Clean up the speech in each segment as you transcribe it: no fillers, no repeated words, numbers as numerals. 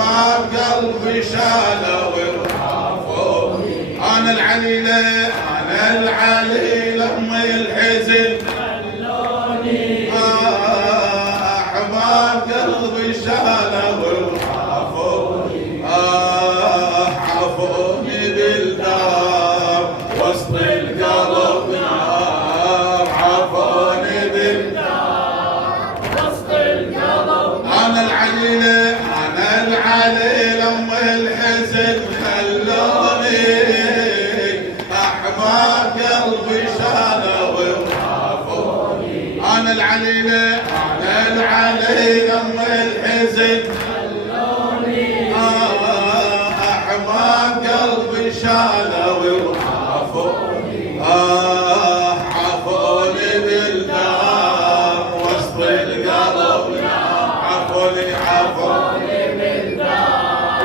أحباب قلبي شالوا وخافوني. أنا العليلة أنا العليلة أم الحزن خلوني. أحباب قلبي شالوا وخافوني. عافوني بالدار وسط القلب نار. عافوني بالدار وسط القلب. أنا العليلة أنا العليلة أم الحزن خلوني. أحباب قلبي شالوا وخافوني. أنا العليلة أنا العليلة أم الحزن خلوني. أحباب قلبي شالوا وخافوني. عافوني بالدار وسط القلب نار. عافوني عافوني بالدار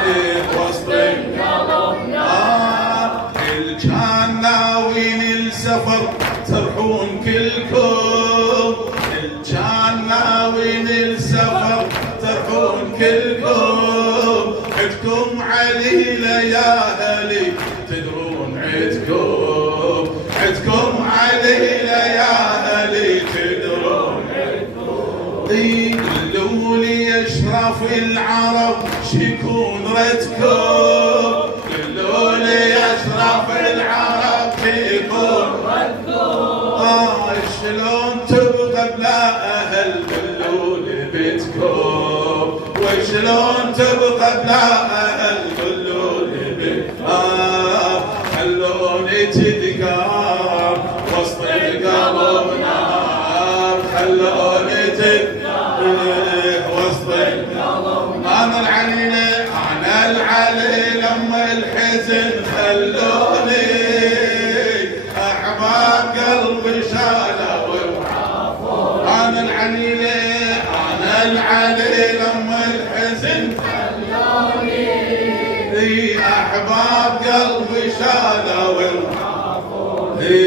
وسط القلب نار. الجان ناويين السفر تروحون كلكم. الجان ناويين السفر تروحون كلكم. عدكم عليلة يا أهلي تدرون عدكم. عدكم عليلة يا أهلي تدرون عدكم. قولوا لي أشراف العرب شيكون ردكم. قولوا لي أشراف العرب شيكون ردكم. شلون تبقى بلا أهل قولوا لي بيتكم. وشلون تبقى بلا أهل قولوا لي بيتكم. خلوني تذكر وسط القلب نار. خلوني تذكر وسط القلب. أنا العليلة أنا العليلة أم الحزن خلوني. أحباب قلبي شالوا وخافوني. أنا العليلة أنا العليلة أم الحزن خلوني. أحباب قلبي شالوا وخافوني.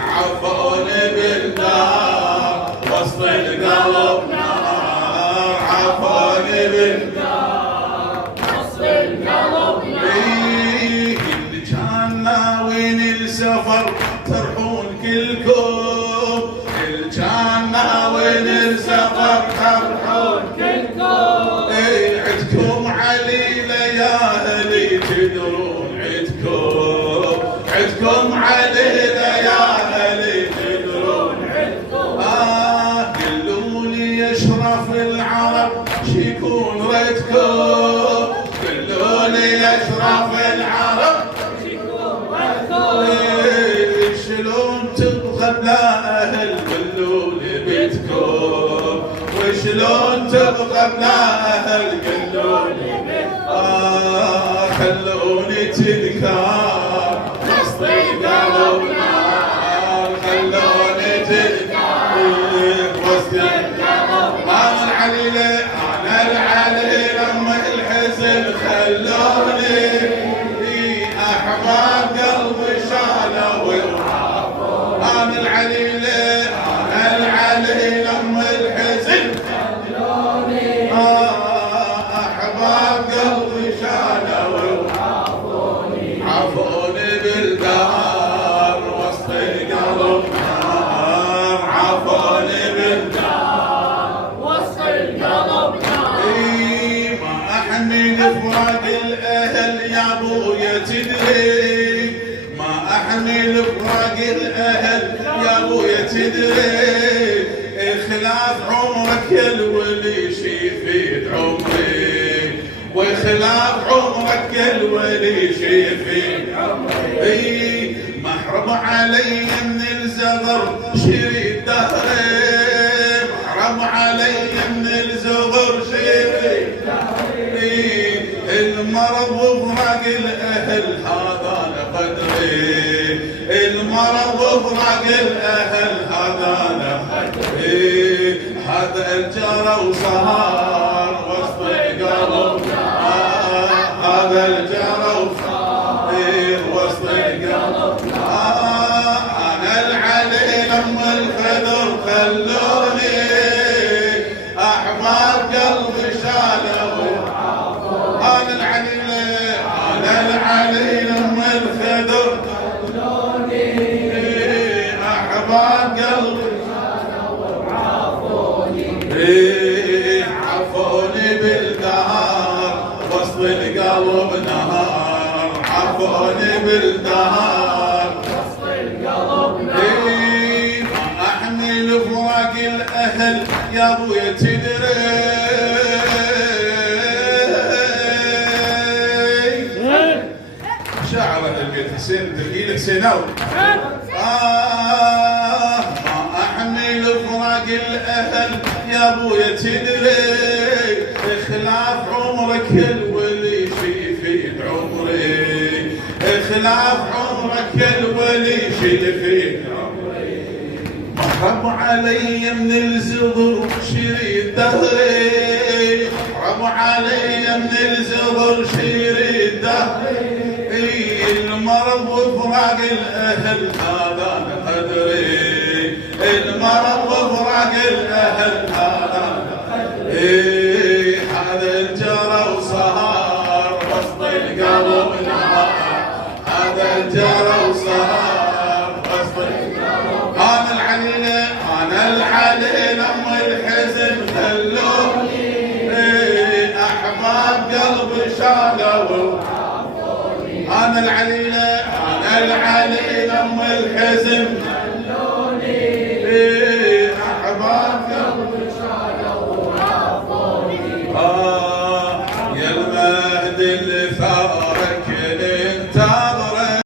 عافوني بالدار وسط القلب نار. عافوني بالدار وسط القلب نار. اللي كان ناويين السفر تروحون كلكم. اللي كان ناويين السفر تروحون كلكم. عدكم عليلة يا أهلي تدرون عدكم. عدكم عليلة يا أهلي تدرون عدكم. قولوا لي أشرف العرب شيكون ردكم. قولوا لي أشرف العرب شيكون ردكم. شلون تبقى بلا أهل قولوا لي بيتكم. وشلون تبقى بلا أهل قولوا لي بيتكم. خلوني تذكر وسط القلب نار. خلوني تذكر وسط القلب. أنا العليلة أنا العليلة أم الحزن خلوني. أحباب قلبي شالوا وخافوني. أنا العليلة أنا العليلة أم الحزن خلوني. أحباب قلبي شالوا وخافوني. عافوني بالدار وسط القلب نار. عافوني بالدار وسط القلب نار. ما أحمل فراق الأهل يا أبويا تدري. ما أحمل فراق الأهل يا أبويا تدري. خلاف عمرك يا الولي شيفيد عمري. وخلاف عمرك يا الولي شيفيد عمري. محرم علي من الزغر شريد دهري. محرم علي من الزغر شريد دهري. المرض وفراق الأهل هذا لقدري. المرض وفراق الأهل هذا لقدري. هذا الجرى وصار وسط القلب. هذا الجرى وصار وسط القلب. أنا العليل أم الخضر خلوني. أحباب قلبي شالوا بالدهر وسط القلب نار. ما احمل فراق الاهل يا ابويا تدري، شاعر اهل البيت حسين تلقي لك سيناوي. ما احمل فراق الاهل يا ابويا تدري، خلاف عمرك الولي في عمري، خلاف عمرك الولي في عمري. محرم علي من الزغر شريد دهري، محرم علي من الزغر شريد دهري. المرض وفراق الاهل هذا قدري، المرض وفراق الاهل هذا قدري. هذا الجرى وصهار وسط القلب نهار، هذا الجرى وصهار وسط القلب. انا العليله انا العليله ام الحزن خلوني، احباب قلبي شالوا. انا العليله انا العليله ام الحزن